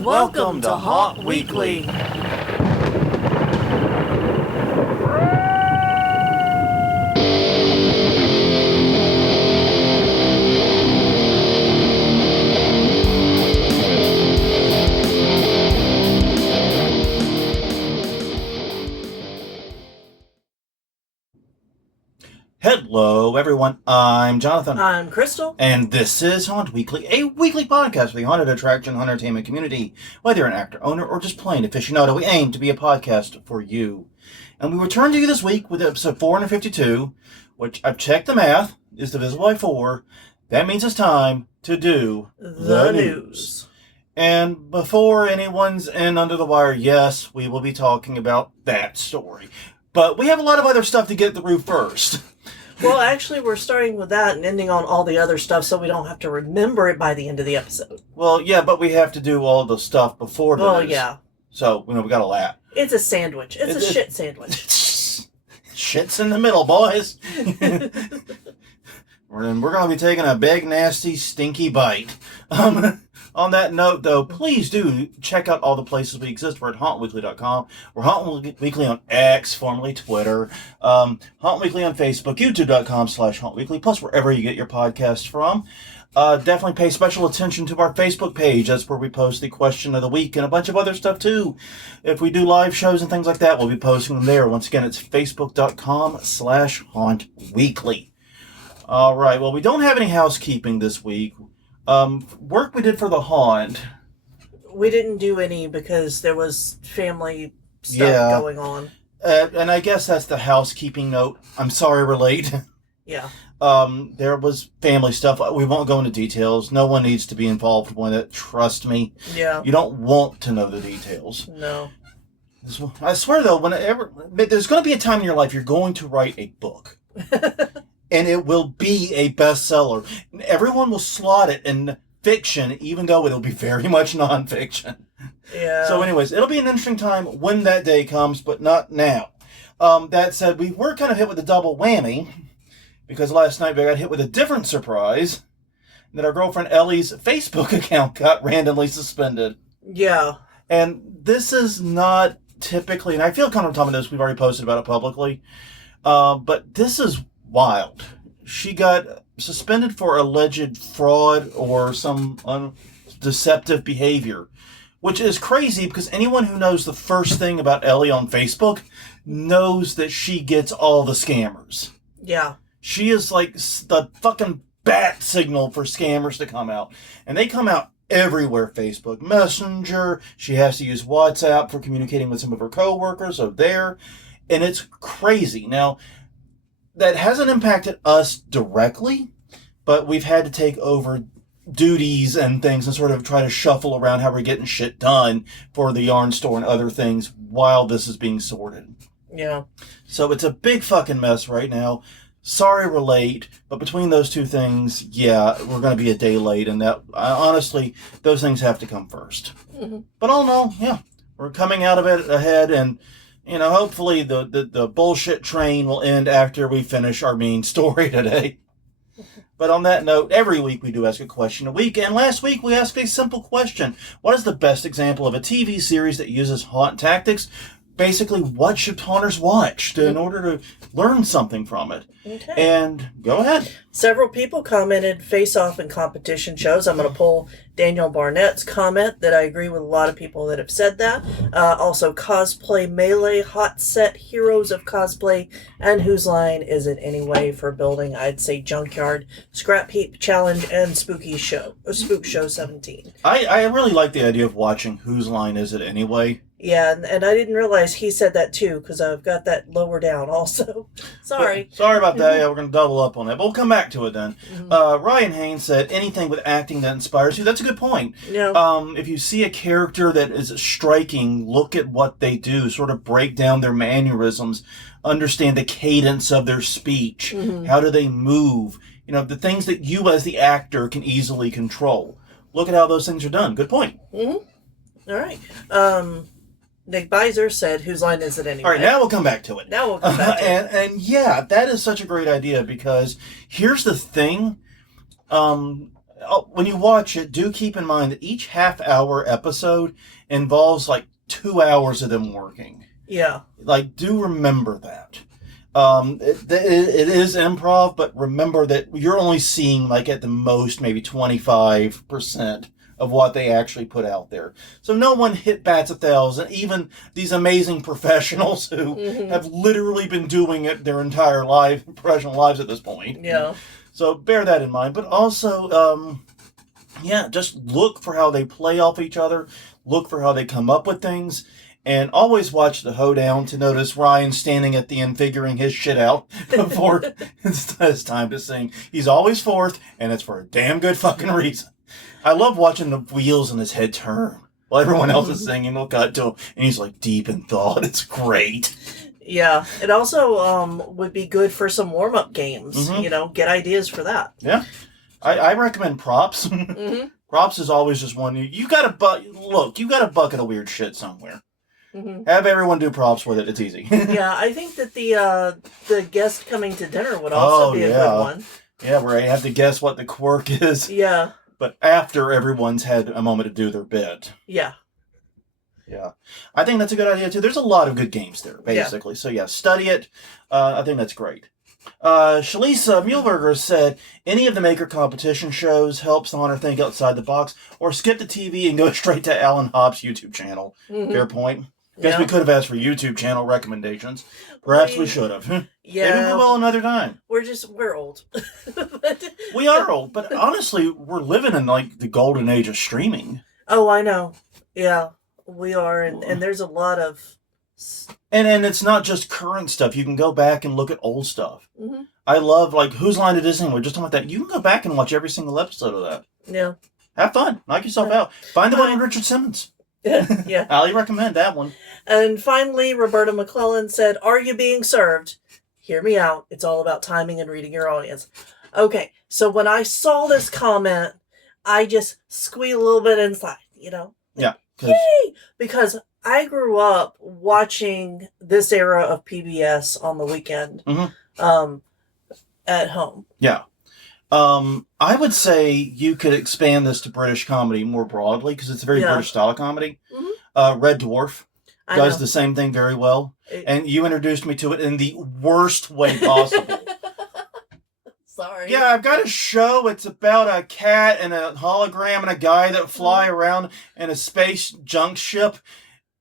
Welcome to Haunt Weekly. Hello, everyone. I'm Jonathan. I'm Crystal. And this is Haunt Weekly, a weekly podcast for the haunted attraction hunter entertainment community. Whether you're an actor, owner, or just plain aficionado, we aim to be a podcast for you. And we return to you this week with episode 452, which I've checked the math, is divisible by 4. That means it's time to do the news. And before anyone's in under the wire, yes, we will be talking about that story. But we have a lot of other stuff to get through first. Well, actually, we're starting with that and ending on all the other stuff so we don't have to remember it by the end of the episode. Well, yeah, but we have to do all the stuff before the news. Yeah. So, we got a lot. It's a sandwich. It's a shit sandwich. Shit's in the middle, boys. And we're going to be taking a big, nasty, stinky bite. On that note, though, please do check out all the places we exist. We're at hauntweekly.com. We're Haunt Weekly on X, formerly Twitter. Haunt Weekly on Facebook, youtube.com/hauntweekly, plus wherever you get your podcasts from. Definitely pay special attention to our Facebook page. That's where we post the question of the week and a bunch of other stuff, too. If we do live shows and things like that, we'll be posting them there. Once again, it's facebook.com/hauntweekly. All right. Well, we don't have any housekeeping this week. Work we did for the haunt. We didn't do any because there was family stuff going on. And I guess that's the housekeeping note. I'm sorry, relate. Yeah. There was family stuff. We won't go into details. No one needs to be involved with it. Trust me. Yeah. You don't want to know the details. No. I swear, though, there's going to be a time in your life you're going to write a book. And it will be a bestseller. Everyone will slot it in fiction, even though it'll be very much nonfiction. Yeah. So anyways, it'll be an interesting time when that day comes, but not now. That said, we were kind of hit with a double whammy, because last night we got hit with a different surprise, that our girlfriend Ellie's Facebook account got randomly suspended. Yeah. And this is not typically, and I feel kind of talking about this, we've already posted about it publicly, but this is wild. She got suspended for alleged fraud or some deceptive behavior, which is crazy because anyone who knows the first thing about Ellie on Facebook knows that she gets all the scammers. Yeah. She is like the fucking bat signal for scammers to come out. And they come out everywhere. Facebook Messenger. She has to use WhatsApp for communicating with some of her coworkers. So there. And it's crazy. Now, that hasn't impacted us directly, but we've had to take over duties and things and sort of try to shuffle around how we're getting shit done for the yarn store and other things while this is being sorted. Yeah. So it's a big fucking mess right now. Sorry we're late, but between those two things, yeah, we're going to be a day late, and that honestly, those things have to come first. Mm-hmm. But all in all, yeah, we're coming out of it ahead, and hopefully the bullshit train will end after we finish our main story today. But on that note, every week we do ask a question a week, and last week we asked a simple question. What is the best example of a TV series that uses haunt tactics? Basically, what should haunters watch in order to learn something from it? Okay. And go ahead. Several people commented face-off and competition shows. I'm going to pull Daniel Barnett's comment that I agree with a lot of people that have said that. Also, Cosplay Melee, Hot Set, Heroes of Cosplay, and Whose Line Is It Anyway for building, I'd say Junkyard, Scrap Heap Challenge, and Spook Show 17. I really like the idea of watching Whose Line Is It Anyway? Yeah, and I didn't realize he said that too, because I've got that lower down also. Sorry. But sorry about that. Yeah, we're going to double up on that. But we'll come back to it then. Mm-hmm. Ryan Haynes said, anything with acting that inspires you. That's a good point. Yeah. If you see a character that is striking, look at what they do. Sort of break down their mannerisms. Understand the cadence of their speech. Mm-hmm. How do they move? The things that you as the actor can easily control. Look at how those things are done. Good point. Mm-hmm. All right. Nick Beiser said, whose line is it anyway? All right, now we'll come back to it. And yeah, that is such a great idea because here's the thing. when you watch it, do keep in mind that each half-hour episode involves like 2 hours of them working. Yeah. Like, do remember that. It is improv, but remember that you're only seeing, like, at the most, maybe 25% of what they actually put out there. So no one bats 1,000, even these amazing professionals who have literally been doing it their entire professional lives at this point. Yeah. So bear that in mind. But also, just look for how they play off each other. Look for how they come up with things. And always watch the hoedown to notice Ryan standing at the end figuring his shit out before it's time to sing. He's always fourth, and it's for a damn good fucking reason. I love watching the wheels in his head turn while everyone else is singing. We'll cut to him, and he's like deep in thought. It's great. Yeah. It also would be good for some warm-up games. Get ideas for that. Yeah. I recommend props. Props is always just one. You got a bucket of weird shit somewhere. Have everyone do props with it. It's easy. Yeah, I think that the guest coming to dinner would also be a good one. Yeah, where I have to guess what the quirk is. Yeah. But after everyone's had a moment to do their bit. Yeah. Yeah. I think that's a good idea, too. There's a lot of good games there, basically. Yeah. So, yeah, study it. I think that's great. Shalisa Muehlberger said, any of the maker competition shows helps the hunter think outside the box, or skip the TV and go straight to Alan Hobbs' YouTube channel. Fair point. Guess we could have asked for YouTube channel recommendations. Perhaps we should have. Yeah. Maybe we will another time. We're old. We are old, but honestly, we're living in like the golden age of streaming. Oh, I know. Yeah, we are, and there's a lot of... And it's not just current stuff. You can go back and look at old stuff. I love, like, Whose Line It Is Anyway? Just talking about that. You can go back and watch every single episode of that. Yeah. Have fun. Knock yourself out. Find the one with Richard Simmons. Yeah. Highly recommend that one. And finally, Roberta McClellan said, are you being served? Hear me out. It's all about timing and reading your audience. Okay, so when I saw this comment, I just squealed a little bit inside, Yeah. Yay! Because I grew up watching this era of PBS on the weekend at home. Yeah. I would say you could expand this to British comedy more broadly because it's a very British style of comedy. Red Dwarf does the same thing very well. And you introduced me to it in the worst way possible. Sorry. Yeah, I've got a show. It's about a cat and a hologram and a guy that fly around in a space junk ship.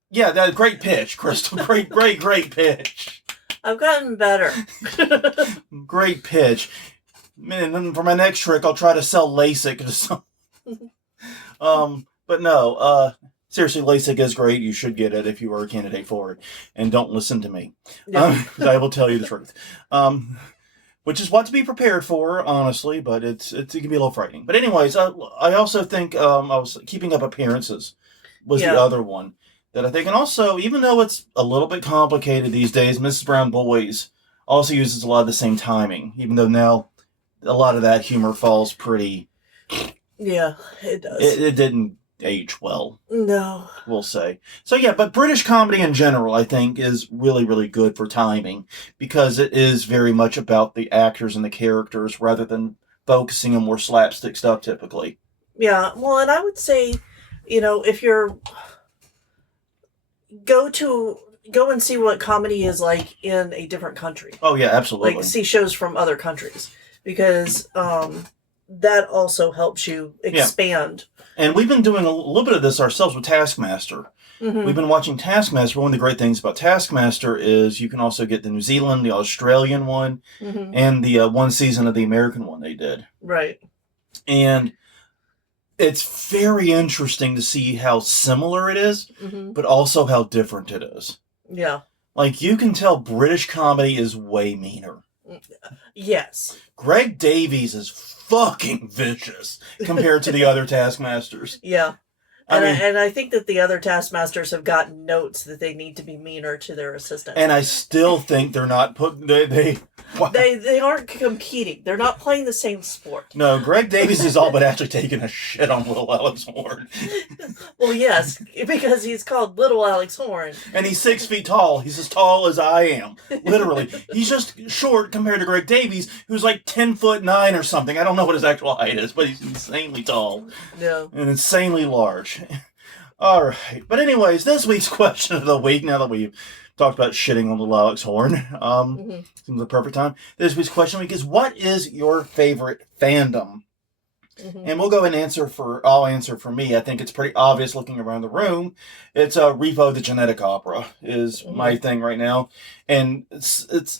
Yeah, that great pitch, Crystal. Great pitch. I've gotten better. Great pitch. And then for my next trick, I'll try to sell LASIK to some. But no, seriously, LASIK is great. You should get it if you are a candidate for it. And don't listen to me. I will tell you the truth. Which is what to be prepared for, honestly, but it can be a little frightening. But anyways, I also think I was Keeping Up Appearances was the other one that I think. And also, even though it's a little bit complicated these days, Mrs. Brown Boys also uses a lot of the same timing, even though now a lot of that humor falls pretty... Yeah, it does. It didn't age well. No. We'll say. So yeah, but British comedy in general, I think, is really, really good for timing because it is very much about the actors and the characters rather than focusing on more slapstick stuff typically. Yeah, well, and I would say, if you're... Go and see what comedy is like in a different country. Oh yeah, absolutely. Like see shows from other countries because that also helps you expand. Yeah. And we've been doing a little bit of this ourselves with Taskmaster. We've been watching Taskmaster. One of the great things about Taskmaster is you can also get the New Zealand, the Australian one, and the one season of the American one they did. Right. And it's very interesting to see how similar it is, but also how different it is. Yeah. Like, you can tell British comedy is way meaner. Yes. Greg Davies is fucking vicious compared to the other Taskmasters. Yeah. And I think that the other Taskmasters have gotten notes that they need to be meaner to their assistants. And I still think they're not they aren't competing. They're not playing the same sport. No, Greg Davies is all but actually taking a shit on little Alex Horn. Well, yes, because he's called Little Alex Horn. And he's 6 feet tall. He's as tall as I am. Literally. He's just short compared to Greg Davies, who's like 10'9" or something. I don't know what his actual height is, but he's insanely tall. Yeah. And insanely large. All right. But anyways, this week's question of the week, now that we've talked about shitting on Little Alex Horn, seems the perfect time. This week's question of the week is, what is your favorite fandom? And we'll go and I'll answer for me. I think it's pretty obvious looking around the room. It's Repo the Genetic Opera is my thing right now. And it's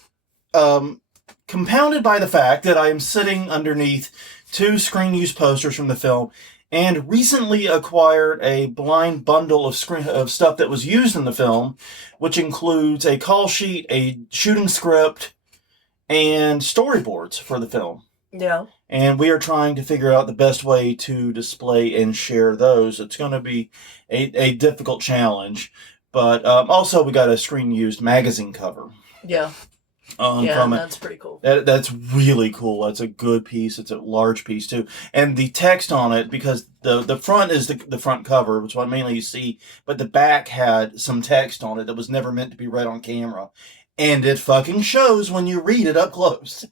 compounded by the fact that I am sitting underneath 2 screen use posters from the film and recently acquired a blind bundle of stuff that was used in the film, which includes a call sheet, a shooting script, and storyboards for the film. Yeah. And we are trying to figure out the best way to display and share those. It's going to be a difficult challenge. But also we got a screen-used magazine cover. Yeah. That's pretty cool. That's really cool. That's a good piece. It's a large piece, too. And the text on it, because the front is the front cover, which is what mainly you see, but the back had some text on it that was never meant to be read on camera. And it fucking shows when you read it up close.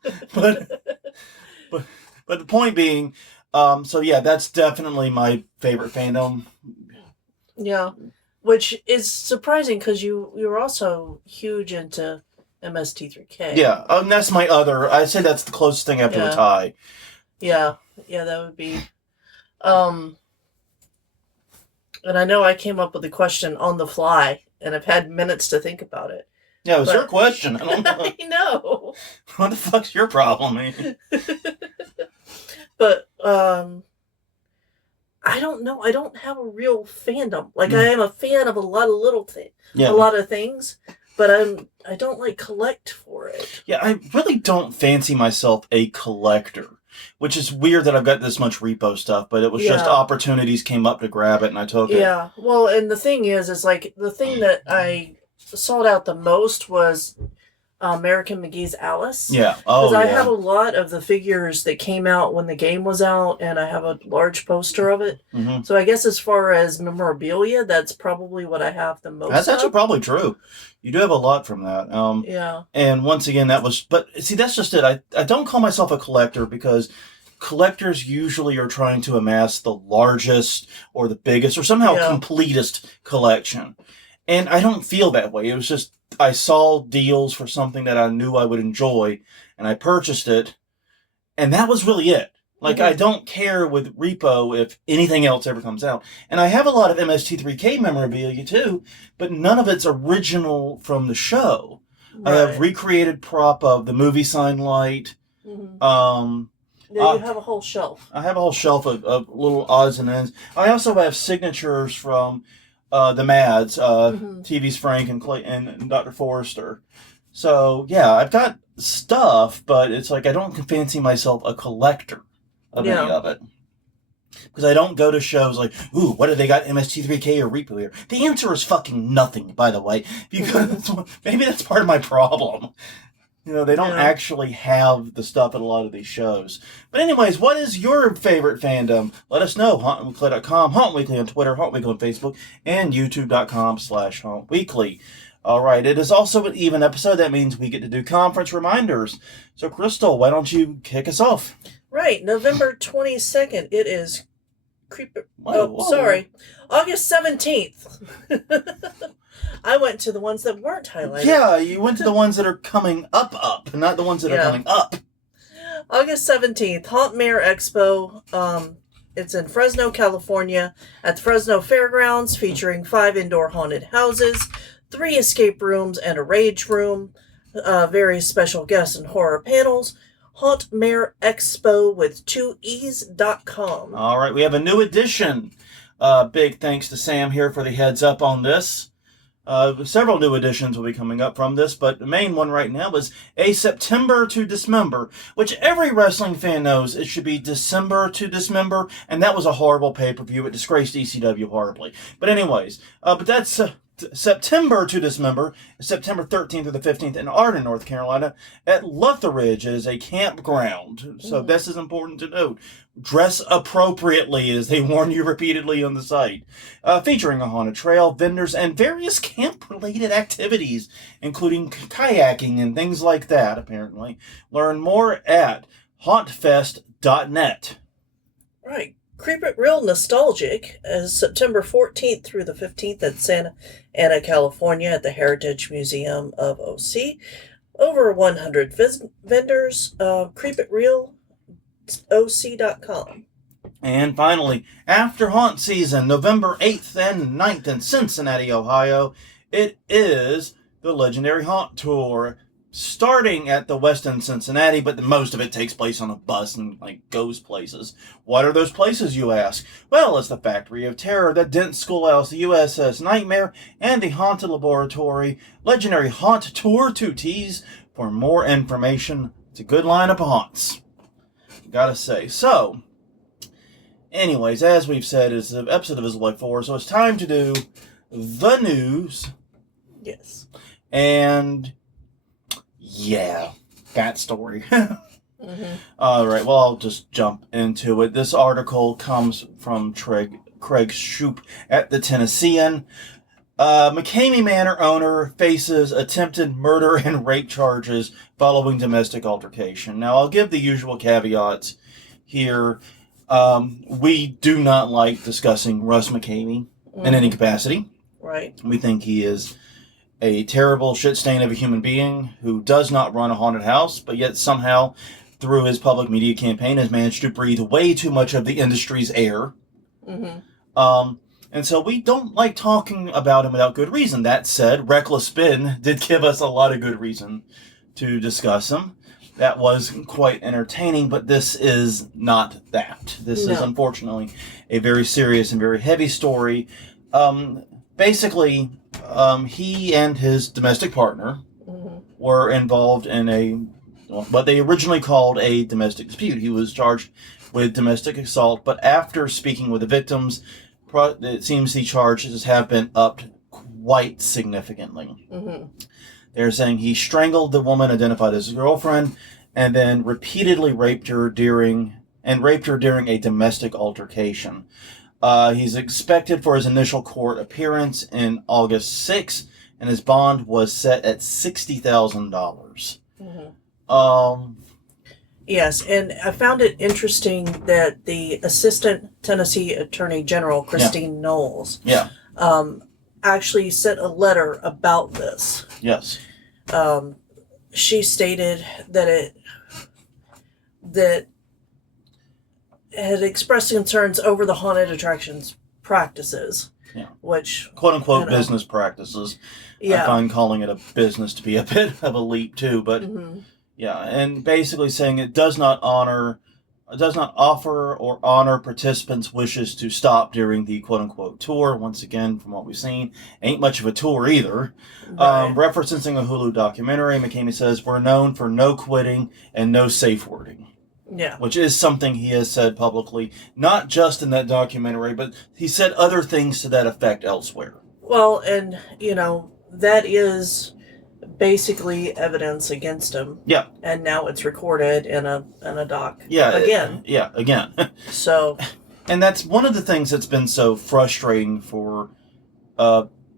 But the point being, that's definitely my favorite fandom. Yeah, which is surprising because you're also huge into MST3K. Yeah, that's my other. I'd say that's the closest thing after a tie. Yeah, that would be. And I know I came up with the question on the fly, and I've had minutes to think about it. Yeah, it was your question. I don't know. I know. What the fuck's your problem, man? But I don't know. I don't have a real fandom. Like I am a fan of a lot of a lot of things, but I don't like collect for it. Yeah, I really don't fancy myself a collector, which is weird that I've got this much repo stuff. But it was just opportunities came up to grab it, and I took it. Yeah. Well, and the thing is like the thing that I sought out the most was American McGee's Alice. Yeah. Because I have a lot of the figures that came out when the game was out, and I have a large poster of it. Mm-hmm. So I guess as far as memorabilia, that's probably what I have the most. That's actually probably true. You do have a lot from that. Yeah. And once again, but see, that's just it. I don't call myself a collector because collectors usually are trying to amass the largest or the biggest or somehow completest collection. And I don't feel that way. It was just, I saw deals for something that I knew I would enjoy, and I purchased it, and that was really it. Like, I don't care with Repo if anything else ever comes out. And I have a lot of MST3K memorabilia, too, but none of it's original from the show. Right. I have recreated prop of the movie sign light. Mm-hmm. You have a whole shelf. I have a whole shelf of little odds and ends. I also have signatures from the Mads, TV's Frank and Dr. Forrester. So, yeah, I've got stuff, but it's like I don't fancy myself a collector of any of it. Because I don't go to shows like, ooh, what have they got, MST3K or Repo here? The answer is fucking nothing, by the way, because maybe that's part of my problem. You know, they don't actually have the stuff at a lot of these shows. But anyways, what is your favorite fandom? Let us know. HauntWeekly.com, Haunt Weekly on Twitter, Haunt Weekly on Facebook, and YouTube.com/Haunt Weekly. All right, it is also an even episode. That means we get to do conference reminders. So, Crystal, why don't you kick us off? Right, November 22nd. It is August 17th. I went to the ones that weren't highlighted. Yeah, you went to the ones that are coming up, not the ones that are coming up. August 17th, Haunt Mayor Expo. It's in Fresno, California, at the Fresno Fairgrounds, featuring 5 indoor haunted houses, 3 escape rooms, and a rage room, various special guests and horror panels. Haunt Mayor Expo with 2es.com. All right, we have a new edition. Big thanks to Sam here for the heads up on this. Several new editions will be coming up from this, but the main one right now is a September to Dismember, which every wrestling fan knows it should be December to Dismember, and that was a horrible pay-per-view. It disgraced ECW horribly. But anyways, but that's September to dismember, September 13th through the 15th in Arden, North Carolina, at Lutheridge. It is a campground. So this is important to note. Dress appropriately, as they warn you repeatedly on the site. Featuring a haunted trail, vendors, and various camp-related activities, including kayaking and things like that, apparently. Learn more at hauntfest.net. Right. Creep It Real Nostalgic is September 14th through the 15th at Santa Ana, California at the Heritage Museum of OC. Over 100 vendors. CreepItRealOC.com. And finally, after haunt season, November 8th and 9th in Cincinnati, Ohio, it is the Legendary Haunt Tour. Starting at the Westin Cincinnati, but most of it takes place on a bus and goes places. What are those places, you ask? Well, it's the Factory of Terror, the Dent Schoolhouse, the USS Nightmare, and the Haunted Laboratory. Legendary Haunt Tour 2Ts. For more information, it's a good lineup of haunts, gotta say. So, anyways, as we've said, it's an episode of Visible Life 4, so it's time to do the news. Yes. And yeah, that story. All right, well, I'll just jump into it. This article comes from Craig Shoup at the Tennessean. McKamey Manor owner faces attempted murder and rape charges following domestic altercation. Now, I'll give the usual caveats here. We do not like discussing Russ McKamey in any capacity. Right. We think he is a terrible shit stain of a human being who does not run a haunted house, but yet somehow, through his public media campaign, has managed to breathe way too much of the industry's air. And so we don't like talking about him without good reason. That said, Reckless Spin did give us a lot of good reason to discuss him. That was quite entertaining, but this is not that. This is, unfortunately, a very serious and very heavy story. Basically, he and his domestic partner were involved in what they originally called a domestic dispute. He was charged with domestic assault, but after speaking with the victims, it seems the charges have been upped quite significantly. They're saying he strangled the woman identified as his girlfriend and then repeatedly raped her during a domestic altercation. He's expected for his initial court appearance in August 6th, and his bond was set at $60,000. Yes, and I found it interesting that the Assistant Tennessee Attorney General, Christine Knowles, actually sent a letter about this. Yes. She stated that it had expressed concerns over the haunted attractions practices. Which, quote-unquote business practices. I find calling it a business to be a bit of a leap, too, but and basically saying it does not offer or honor participants' wishes to stop during the quote-unquote tour. Once again, from what we've seen, ain't much of a tour either. Right. Referencing a Hulu documentary, McKamey says, "We're known for no quitting and no safe wording." Yeah. Which is something he has said publicly, not just in that documentary, but he said other things to that effect elsewhere. Well, and, that is basically evidence against him. Yeah. And now it's recorded in a doc. Yeah. Again. Again. So. And that's one of the things that's been so frustrating for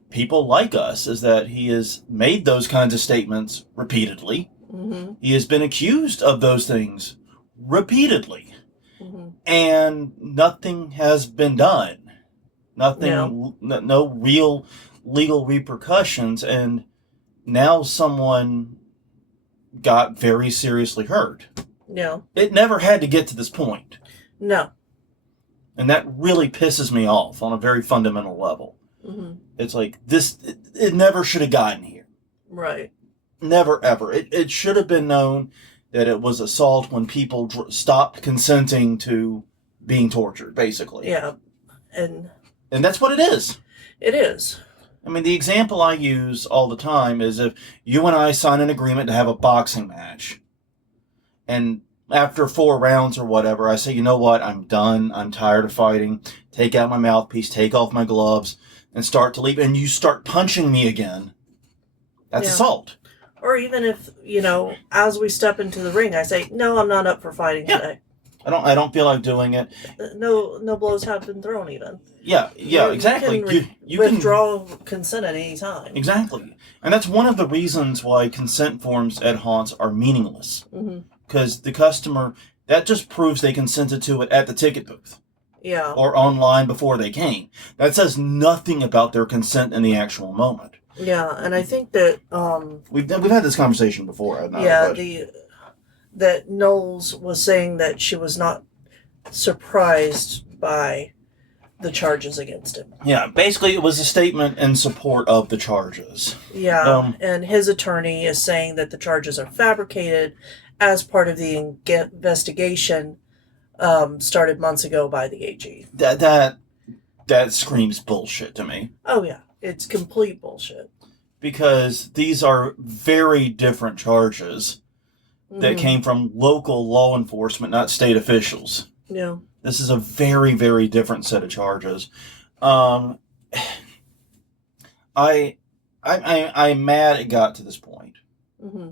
people like us, is that he has made those kinds of statements repeatedly. He has been accused of those things repeatedly, and nothing has been done. No real legal repercussions, and now someone got very seriously hurt. Yeah. It never had to get to this point. No. And that really pisses me off on a very fundamental level. It's like, it never should have gotten here. Right. Never, ever. It should have been known that it was assault when people stopped consenting to being tortured, basically. Yeah. And that's what it is. It is. I mean, the example I use all the time is if you and I sign an agreement to have a boxing match, and after 4 rounds or whatever, I say, you know what? I'm done. I'm tired of fighting. Take out my mouthpiece, take off my gloves, and start to leave. And you start punching me again. That's assault. Or even if, as we step into the ring, I say, no, I'm not up for fighting today. I don't feel like doing it. No blows have been thrown even. Yeah, exactly. You can withdraw consent at any time. Exactly. And that's one of the reasons why consent forms at haunts are meaningless. Because the customer, that just proves they consented to it at the ticket booth. Yeah. Or online before they came. That says nothing about their consent in the actual moment. Yeah, and I think that we've had this conversation before. That Knowles was saying that she was not surprised by the charges against him. Yeah, basically it was a statement in support of the charges. Yeah, and his attorney is saying that the charges are fabricated as part of the investigation started months ago by the AG. That screams bullshit to me. Oh yeah, it's complete bullshit. Because these are very different charges that came from local law enforcement, not state officials. Yeah. This is a very, very different set of charges. I'm mad it got to this point.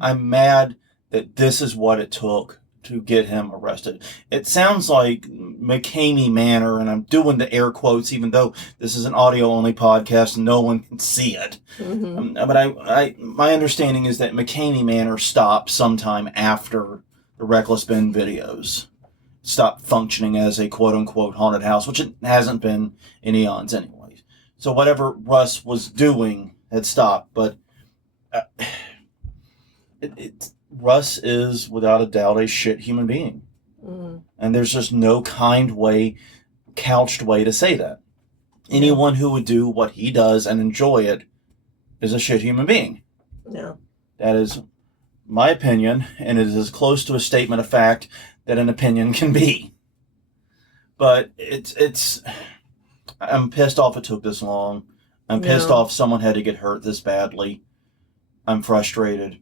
I'm mad that this is what it took to get him arrested. It sounds like McKamey Manor, and I'm doing the air quotes, even though this is an audio-only podcast and no one can see it. But my understanding is that McKamey Manor stopped sometime after the Reckless Ben videos stopped functioning as a quote-unquote haunted house, which it hasn't been in eons anyways. So whatever Russ was doing had stopped, but Russ is, without a doubt, a shit human being. And there's just no kind way, couched way to say that. Anyone who would do what he does and enjoy it is a shit human being. Yeah. That is my opinion, and it is as close to a statement of fact that an opinion can be. But I'm pissed off it took this long. I'm pissed off someone had to get hurt this badly. I'm frustrated.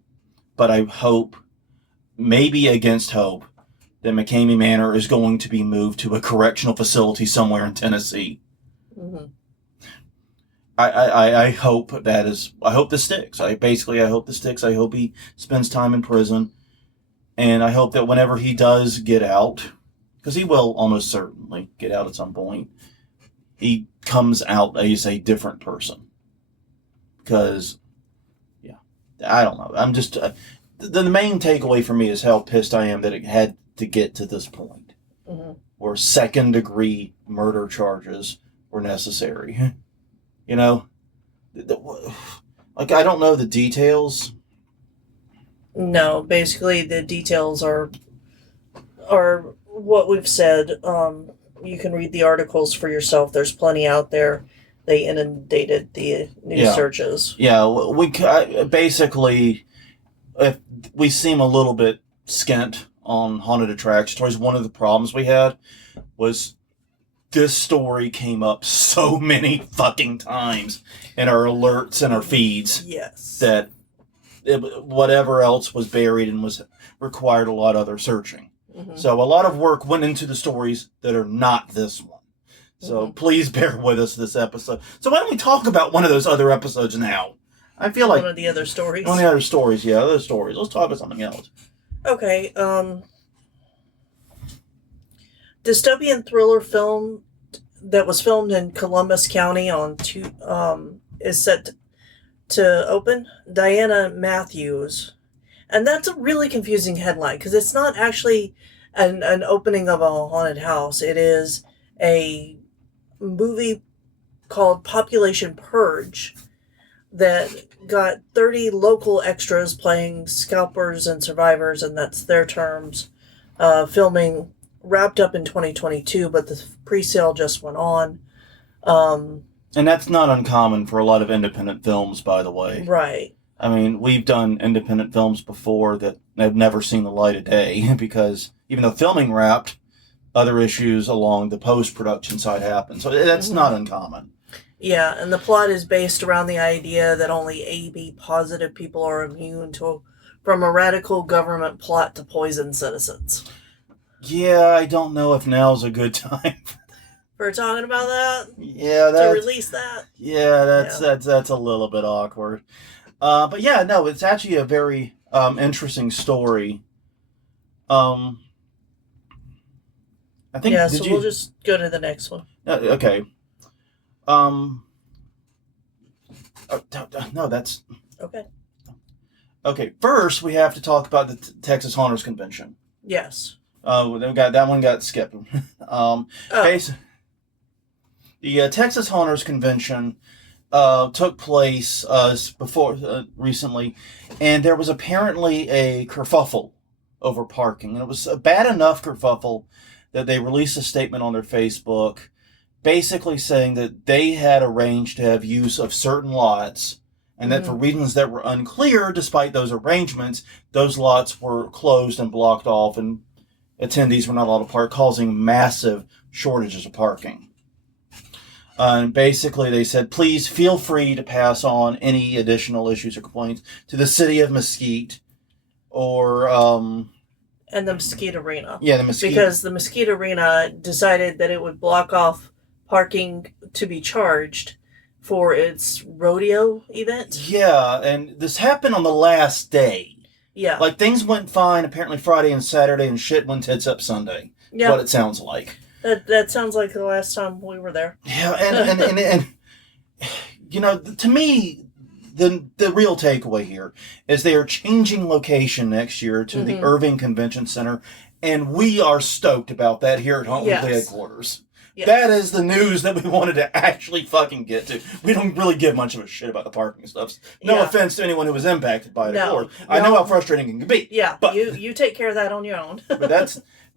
But I hope, maybe against hope, that McKamey Manor is going to be moved to a correctional facility somewhere in Tennessee. I hope I hope this sticks. I hope this sticks. I hope he spends time in prison. And I hope that whenever he does get out, because he will almost certainly get out at some point, he comes out as a different person. Because, I don't know. I'm just... the main takeaway for me is how pissed I am that it had to get to this point. Where second-degree murder charges were necessary. I don't know the details. No, basically the details are what we've said. You can read the articles for yourself. There's plenty out there. They inundated the news searches. Yeah, we basically, if we seem a little bit skint on haunted attraction stories. One of the problems we had was this story came up so many fucking times in our alerts and our feeds. Yes. That whatever else was buried and was required a lot of other searching. So a lot of work went into the stories that are not this one. So please bear with us this episode. So why don't we talk about one of those other episodes now? I feel like... One of the other stories? One of the other stories, yeah. Other stories. Let's talk about something else. Okay, dystopian thriller film that was filmed in Columbus County is set to open. Diana Matthews. And that's a really confusing headline because it's not actually an opening of a haunted house. It is a movie called Population Purge that got 30 local extras playing scalpers and survivors, and that's their terms. Filming wrapped up in 2022, but the pre-sale just went on. And that's not uncommon for a lot of independent films, by the way. Right. I mean, we've done independent films before that have never seen the light of day because even though filming wrapped, other issues along the post-production side happen. So that's not uncommon. Yeah, and the plot is based around the idea that only AB positive people are immune from a radical government plot to poison citizens. Yeah, I don't know if now's a good time. For talking about that? Yeah, to release that? Yeah, that's a little bit awkward. But yeah, no, it's actually a very interesting story. Um, I think Yeah, did so we'll you? just go to the next one. Okay. Um. No, that's Okay. okay. First, we have to talk about the Texas Haunters Convention. Yes. That one got skipped. Oh. The Texas Haunters Convention took place before recently, and there was apparently a kerfuffle over parking, and it was a bad enough kerfuffle that they released a statement on their Facebook, basically saying that they had arranged to have use of certain lots, and that for reasons that were unclear, despite those arrangements, those lots were closed and blocked off, and attendees were not allowed to park, causing massive shortages of parking. And basically, they said, please feel free to pass on any additional issues or complaints to the city of Mesquite or... and the Mesquite Arena. Yeah, the Mesquite. Because the Mesquite Arena decided that it would block off parking to be charged for its rodeo event. Yeah, and this happened on the last day. Yeah. Like, things went fine apparently Friday and Saturday, and shit went tits up Sunday. Yeah. What it sounds like. That sounds like the last time we were there. Yeah, and you know, to me, the real takeaway here is they are changing location next year to the Irving Convention Center, and we are stoked about that here at Home Weekly Headquarters. Yes. That is the news that we wanted to actually fucking get to. We don't really give much of a shit about the parking stuff. No offense to anyone who was impacted by it. No, I know how frustrating it can be. Yeah, but you take care of that on your own.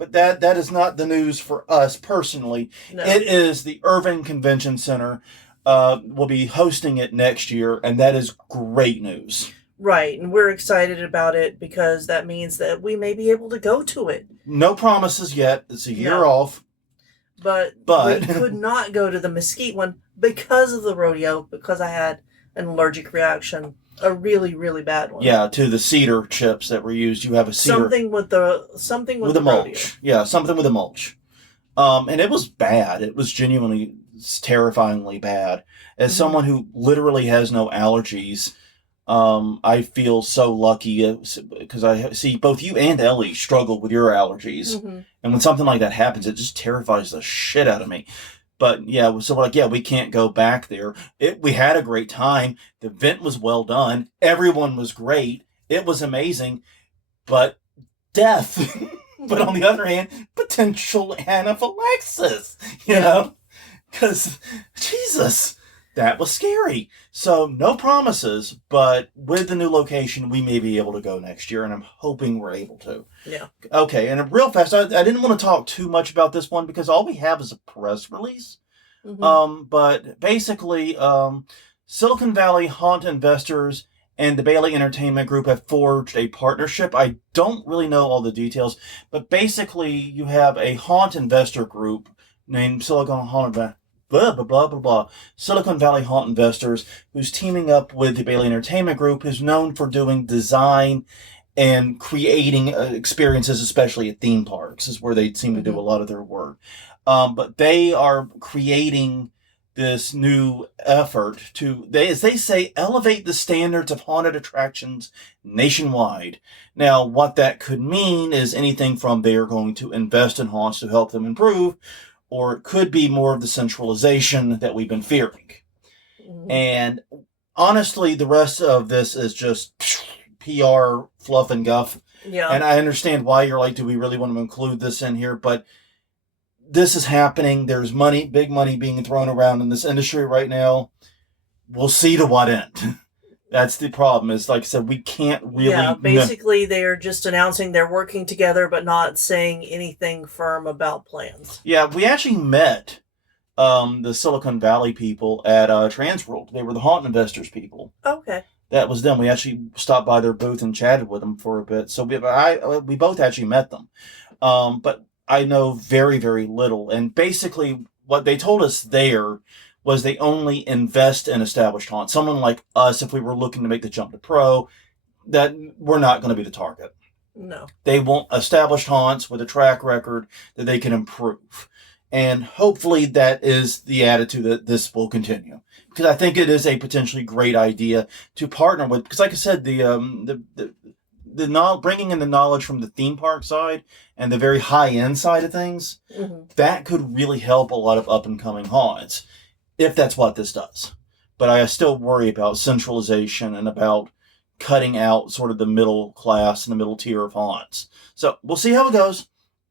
But that is not the news for us personally. No. It is the Irving Convention Center. Will be hosting it next year, and that is great news. Right, and we're excited about it because that means that we may be able to go to it. No promises yet. It's a year off. But we could not go to the Mesquite one because of the rodeo, because I had an allergic reaction. A really, really bad one. Yeah, to the cedar chips that were used. You have a cedar... Something with the mulch. Rodeo. Yeah, something with the mulch. And it was bad. It was genuinely terrifyingly bad. As someone who literally has no allergies, I feel so lucky because I see both you and Ellie struggle with your allergies. And when something like that happens, it just terrifies the shit out of me. But yeah, so we're like, yeah, we can't go back there. We had a great time. The event was well done. Everyone was great. It was amazing. But death. But on the other hand, potential anaphylaxis, you know? Because, Jesus, that was scary. So no promises, but with the new location, we may be able to go next year, and I'm hoping we're able to. Yeah. Okay, and real fast, I didn't want to talk too much about this one because all we have is a press release. But basically, Silicon Valley haunt investors and the Bailey Entertainment Group have forged a partnership. I don't really know all the details, but basically you have a haunt investor group named Silicon Valley Haunt Investors, who's teaming up with the Bailey Entertainment Group, who's known for doing design and creating experiences, especially at theme parks, is where they seem to do a lot of their work. But they are creating this new effort to, as they say, elevate the standards of haunted attractions nationwide. Now, what that could mean is anything from they are going to invest in haunts to help them improve, or it could be more of the centralization that we've been fearing. And honestly, the rest of this is just PR fluff and guff. Yeah. And I understand why you're like, do we really want to include this in here? But this is happening. There's money, big money being thrown around in this industry right now. We'll see to what end. That's the problem. Is like I said, we can't really... Yeah, basically they're just announcing they're working together, but not saying anything firm about plans. Yeah, we actually met the Silicon Valley people at Transworld. They were the Haunt Investors people. Okay. That was them. We actually stopped by their booth and chatted with them for a bit. So we both actually met them. But I know very, very little. And basically what they told us there was they only invest in established haunts. Someone like us, if we were looking to make the jump to pro, that we're not going to be the target. No. They want established haunts with a track record that they can improve. And hopefully that is the attitude that this will continue. Because I think it is a potentially great idea to partner with. Because like I said, bringing in the knowledge from the theme park side and the very high end side of things, that could really help a lot of up and coming haunts, if that's what this does. But I still worry about centralization and about cutting out sort of the middle class and the middle tier of haunts. So we'll see how it goes.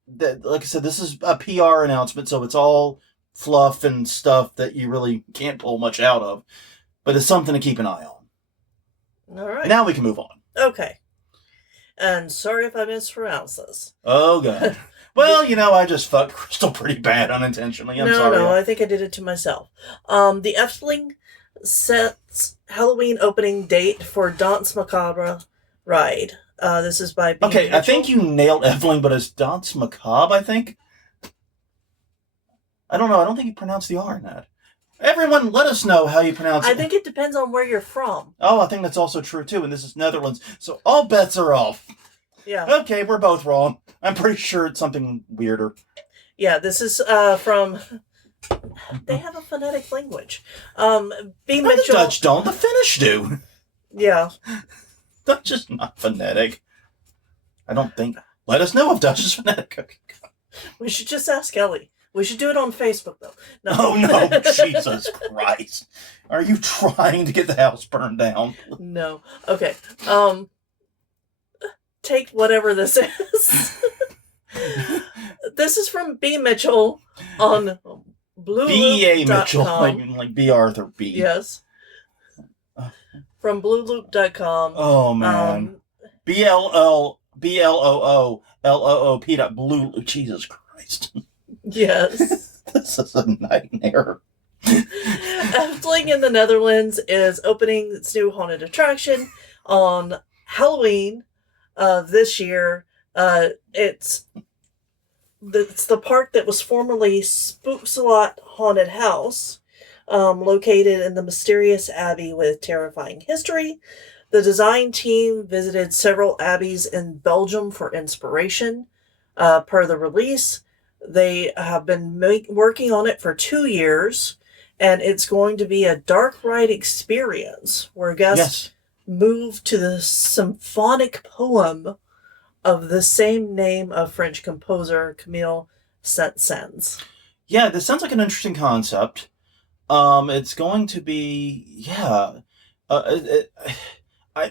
Like I said, this is a PR announcement, so it's all fluff and stuff that you really can't pull much out of. But it's something to keep an eye on. All right. Now we can move on. Okay. And sorry if I mispronounced this. Oh, God. Well, I just fucked Crystal pretty bad unintentionally. I'm sorry. No, I think I did it to myself. The Efteling sets Halloween opening date for Danse Macabre ride. This is by B. Okay, Mitchell. I think you nailed Evelyn, but it's Danse Macabre, I think. I don't know. I don't think you pronounced the R in that. Everyone, let us know how you pronounce it. I think it depends on where you're from. Oh, I think that's also true, too. And this is Netherlands, so all bets are off. Yeah. Okay, we're both wrong. I'm pretty sure it's something weirder. Yeah, this is from... They have a phonetic language. B. Mitchell... The Dutch don't. The Finnish do. Yeah. Dutch is not phonetic. I don't think... Let us know if Dutch is phonetic. We should just ask Ellie. We should do it on Facebook, though. No. Oh, no. Jesus Christ. Are you trying to get the house burned down? No. Okay. Take whatever this is. This is from B. Mitchell on blueloop.com. B.A. Mitchell, like B. Arthur B. Yes. From blueloop.com. Oh, man. BLOOP. Blue. Jesus Christ. Yes. This is a nightmare. Efteling in the Netherlands is opening its new haunted attraction on Halloween this year. It's the park that was formerly Spooksalot Haunted House, located in the mysterious abbey with terrifying history. The design team visited several abbeys in Belgium for inspiration. Per the release, they have been working on it for 2 years, and it's going to be a dark ride experience where guests move to the symphonic poem of the same name of French composer Camille Saint-Saëns. Yeah, this sounds like an interesting concept. It's going to be,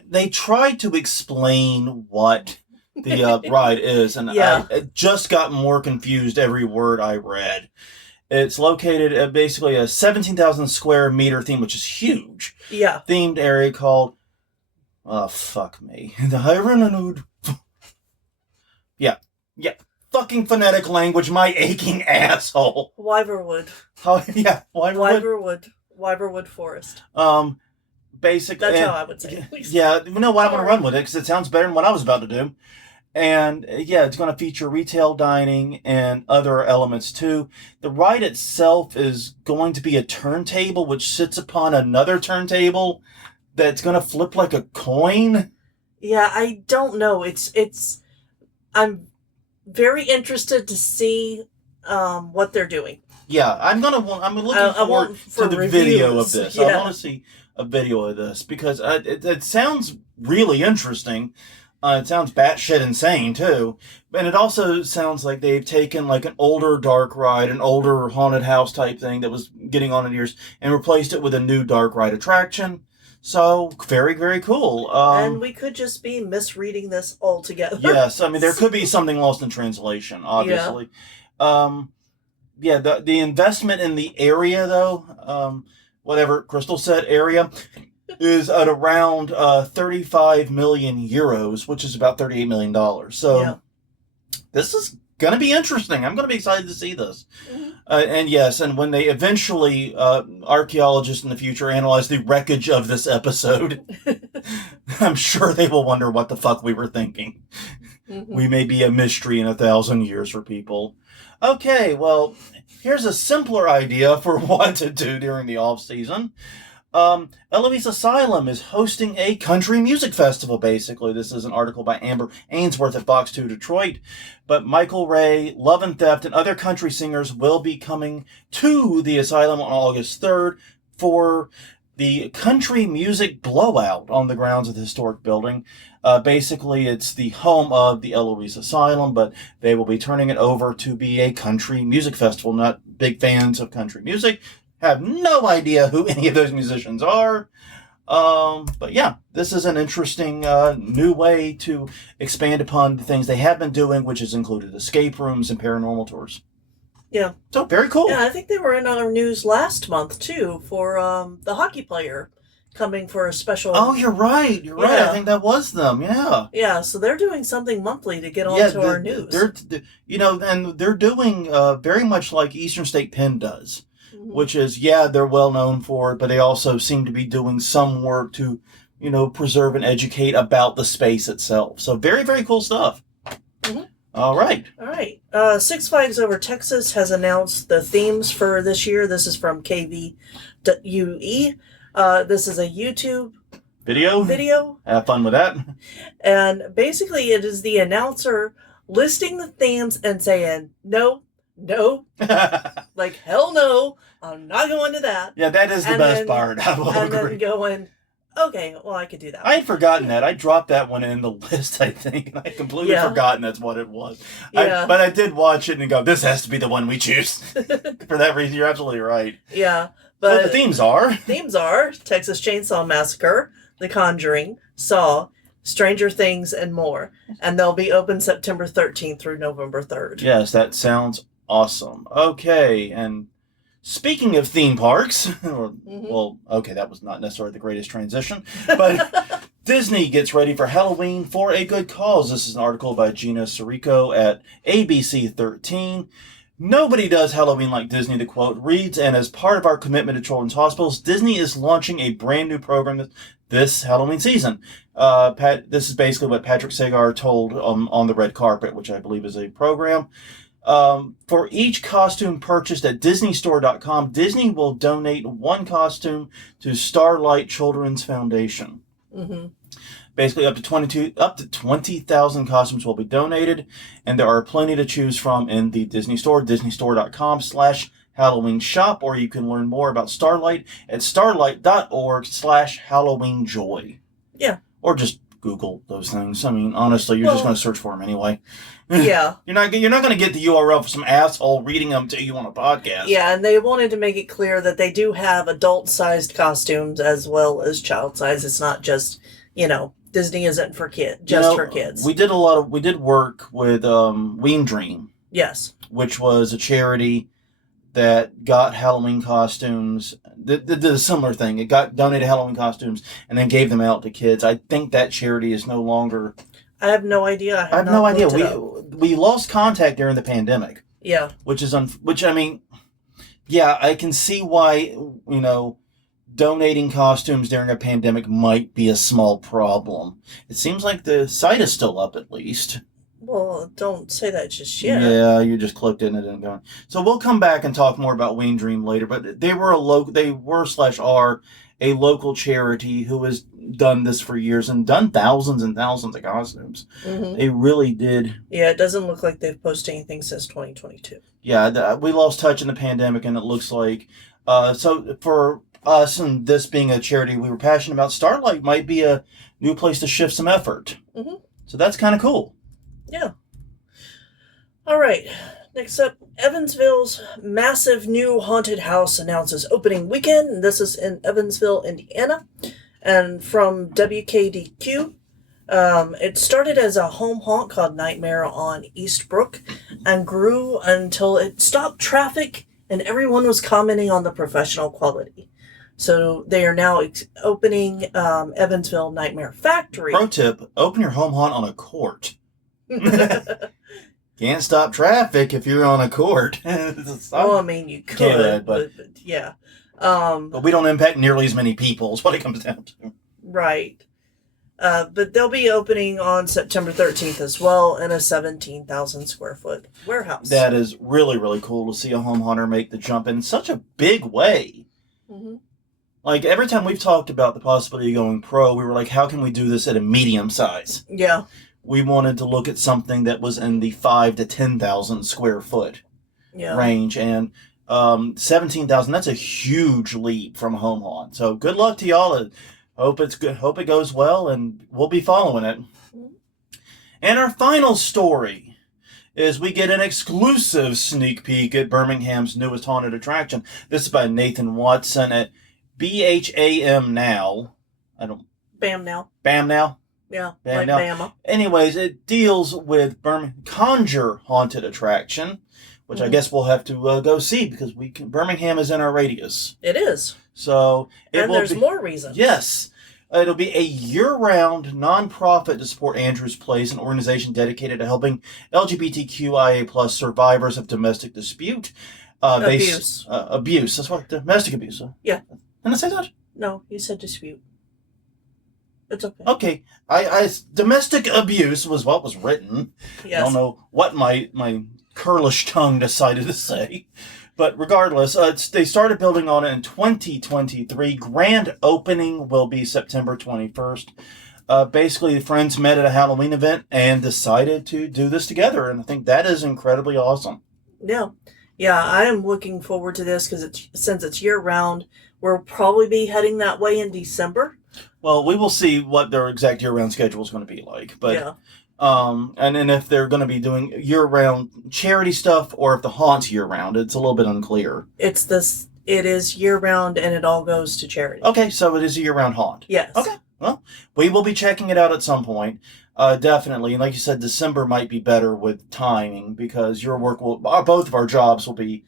they tried to explain what the ride is, and I just got more confused every word I read. It's located at basically a 17,000 square meter theme, which is huge. Yeah. Themed area called, fuck me, the Hyrenanud. Yeah. Fucking phonetic language, my aching asshole. Wyverwood. Wyverwood. Wyverwood Forest. Basically. That's how I would say it. Yeah, I want to run with it because it sounds better than what I was about to do. And it's going to feature retail dining and other elements too. The ride itself is going to be a turntable which sits upon another turntable that's going to flip like a coin. Yeah, I don't know. I'm very interested to see what they're doing. Yeah, I'm looking forward to the video of this. Yeah. I want to see a video of this because it sounds really interesting. It sounds batshit insane too, and it also sounds like they've taken like an older dark ride, an older haunted house type thing that was getting on in years, and replaced it with a new dark ride attraction. So very, very cool. And we could just be misreading this altogether. Yes, I mean there could be something lost in translation, obviously. Yeah. The investment in the area though, whatever Crystal said, area. Is at around 35 million euros, which is about $38 million. So this is going to be interesting. I'm going to be excited to see this. Mm-hmm. And when they eventually, archaeologists in the future, analyze the wreckage of this episode, I'm sure they will wonder what the fuck we were thinking. Mm-hmm. We may be a mystery in 1,000 years for people. Okay, well, here's a simpler idea for what to do during the off-season. Eloise Asylum is hosting a country music festival, basically. This is an article by Amber Ainsworth at Box 2 Detroit. But Michael Ray, Love and Theft, and other country singers will be coming to the Asylum on August 3rd for the country music blowout on the grounds of the historic building. Basically, it's the home of the Eloise Asylum, but they will be turning it over to be a country music festival. Not big fans of country music. Have no idea who any of those musicians are. But yeah, this is an interesting new way to expand upon the things they have been doing, which has included escape rooms and paranormal tours. Yeah. So, very cool. Yeah, I think they were in our news last month, too, for the hockey player coming for a special... Oh, you're right. You're right. I think that was them. Yeah. Yeah, so they're doing something monthly to get onto our news. And they're doing very much like Eastern State Penn does. Which is, they're well known for it, but they also seem to be doing some work to, preserve and educate about the space itself. So very, very cool stuff. Mm-hmm. All right. Six Flags Over Texas has announced the themes for this year. This is from KVUE. This is a YouTube video. Have fun with that. And basically it is the announcer listing the themes and saying, no, like hell no, I'm not going to that. Yeah, that is the best part. I will agree. And then going, okay, well, I could do that. I had forgotten that. I dropped that one in the list, I think, and I had completely forgotten that's what it was. Yeah. But I did watch it and go, this has to be the one we choose. For that reason, you're absolutely right. Yeah. But so the themes are? Texas Chainsaw Massacre, The Conjuring, Saw, Stranger Things, and more. And they'll be open September 13th through November 3rd. Yes, that sounds awesome. Okay, and speaking of theme parks, well, okay, that was not necessarily the greatest transition, but Disney gets ready for Halloween for a good cause. This is an article by Gina Sirico at ABC 13. Nobody does Halloween like Disney, the quote reads, and as part of our commitment to children's hospitals, Disney is launching a brand new program this Halloween season. This is basically what Patrick Sagar told on the red carpet, which I believe is a program. For each costume purchased at DisneyStore.com, Disney will donate one costume to Starlight Children's Foundation. Mm-hmm. Basically, up to 20,000 costumes will be donated, and there are plenty to choose from in the Disney Store, DisneyStore.com/Halloween shop, or you can learn more about Starlight at starlight.org/HalloweenJoy. Yeah. Or just Google those things. I mean, honestly, you're just going to search for them anyway. Yeah. You're not going to get the URL for some asshole reading them to you on a podcast. Yeah, and they wanted to make it clear that they do have adult-sized costumes as well as child-size. It's not just, Disney isn't for kids, for kids. We did work with Ween Dream. Yes. Which was a charity that got Halloween costumes, did a similar thing. It got donated Halloween costumes and then gave them out to kids. I think that charity is no longer... I have no idea. I have no idea. We lost contact during the pandemic. Yeah. I can see why, donating costumes during a pandemic might be a small problem. It seems like the site is still up at least. Well, don't say that just yet. Yeah, you just clicked in it and going. So we'll come back and talk more about Ween Dream later, but they are a local charity who has done this for years and done thousands and thousands of costumes. Mm-hmm. They really did. Yeah, it doesn't look like they've posted anything since 2022. Yeah, we lost touch in the pandemic, and it looks like... so for us, and this being a charity we were passionate about, Starlight might be a new place to shift some effort. Mm-hmm. So that's kind of cool. Yeah. All right. Next up, Evansville's massive new haunted house announces opening weekend. This is in Evansville, Indiana. And from WKDQ, it started as a home haunt called Nightmare on Eastbrook and grew until it stopped traffic and everyone was commenting on the professional quality. So they are now opening Evansville Nightmare Factory. Pro tip, open your home haunt on a court. Can't stop traffic if you're on a court. Well, I mean, you could, but yeah. But we don't impact nearly as many people is what it comes down to. Right. But they'll be opening on September 13th as well in a 17,000 square foot warehouse. That is really, really cool to see a home haunter make the jump in such a big way. Mm-hmm. Like, every time we've talked about the possibility of going pro, we were like, how can we do this at a medium size? Yeah. We wanted to look at something that was in the 5,000 to 10,000 square foot range, and 17,000. That's a huge leap from a home haunt. So good luck to y'all. Hope it's good. Hope it goes well, and we'll be following it. And our final story is we get an exclusive sneak peek at Birmingham's newest haunted attraction. This is by Nathan Watson at BHAM Now. Bam now. Bam Now. Yeah, Bam like now. Bama. Anyways, it deals with Conjure haunted attraction, which I guess we'll have to go see because Birmingham is in our radius. It is. So there's more reasons. Yes. It'll be a year-round nonprofit to support Andrew's Place, an organization dedicated to helping LGBTQIA plus survivors of domestic dispute. Abuse. Abuse. That's what, domestic abuse. Yeah. Didn't I say that? No, you said dispute. It's okay. Okay. I domestic abuse was what was written. Yes. I don't know what my curlish tongue decided to say. But regardless, they started building on it in 2023. Grand opening will be September 21st. Basically, the friends met at a Halloween event and decided to do this together. And I think that is incredibly awesome. Yeah. Yeah, I am looking forward to this because since it's year-round, we'll probably be heading that way in December. Well, we will see what their exact year-round schedule is going to be like. But yeah. And then if they're going to be doing year-round charity stuff or if the haunt's year-round, it's a little bit unclear. It is year-round and it all goes to charity. Okay, so it is a year-round haunt. Yes. Okay, well, we will be checking it out at some point. Definitely. And like you said, December might be better with timing because both of our jobs will be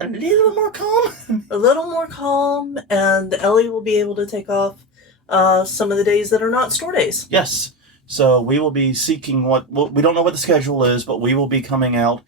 a little more calm. A little more calm, and Ellie will be able to take off some of the days that are not store days. Yes. So we will be seeking we don't know what the schedule is, but we will be coming out.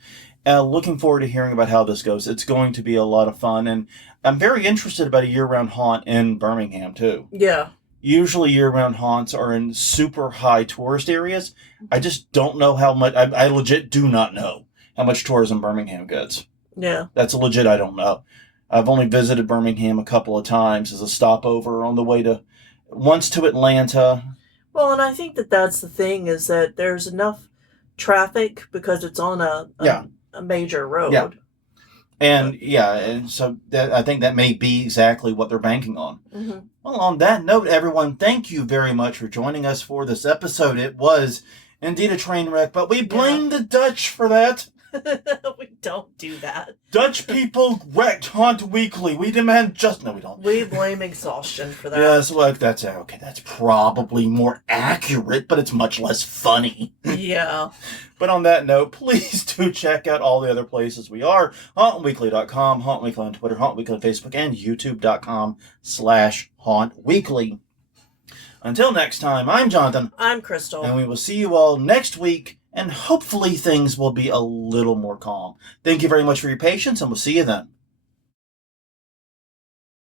Looking forward to hearing about how this goes. It's going to be a lot of fun, and I'm very interested about a year-round haunt in Birmingham, too. Yeah. Usually year-round haunts are in super high tourist areas. I just don't know how much, I legit do not know how much tourism Birmingham gets. Yeah. That's legit, I don't know. I've only visited Birmingham a couple of times as a stopover on the way once to Atlanta. Well, and I think that's the thing is that there's enough traffic because it's on a major road. Yeah. And so I think that may be exactly what they're banking on. Mm-hmm. Well, on that note, everyone, thank you very much for joining us for this episode. It was indeed a train wreck, but we blame the Dutch for that. We don't do that. Dutch people wrecked Haunt Weekly. We demand no, we don't. We blame exhaustion for that. Yes, well, that's okay. That's probably more accurate, but it's much less funny. Yeah. But on that note, please do check out all the other places we are. HauntWeekly.com, Haunt Weekly on Twitter, Haunt Weekly on Facebook, and YouTube.com/Haunt Weekly. Until next time, I'm Jonathan. I'm Crystal. And we will see you all next week. And hopefully things will be a little more calm. Thank you very much for your patience, and we'll see you then.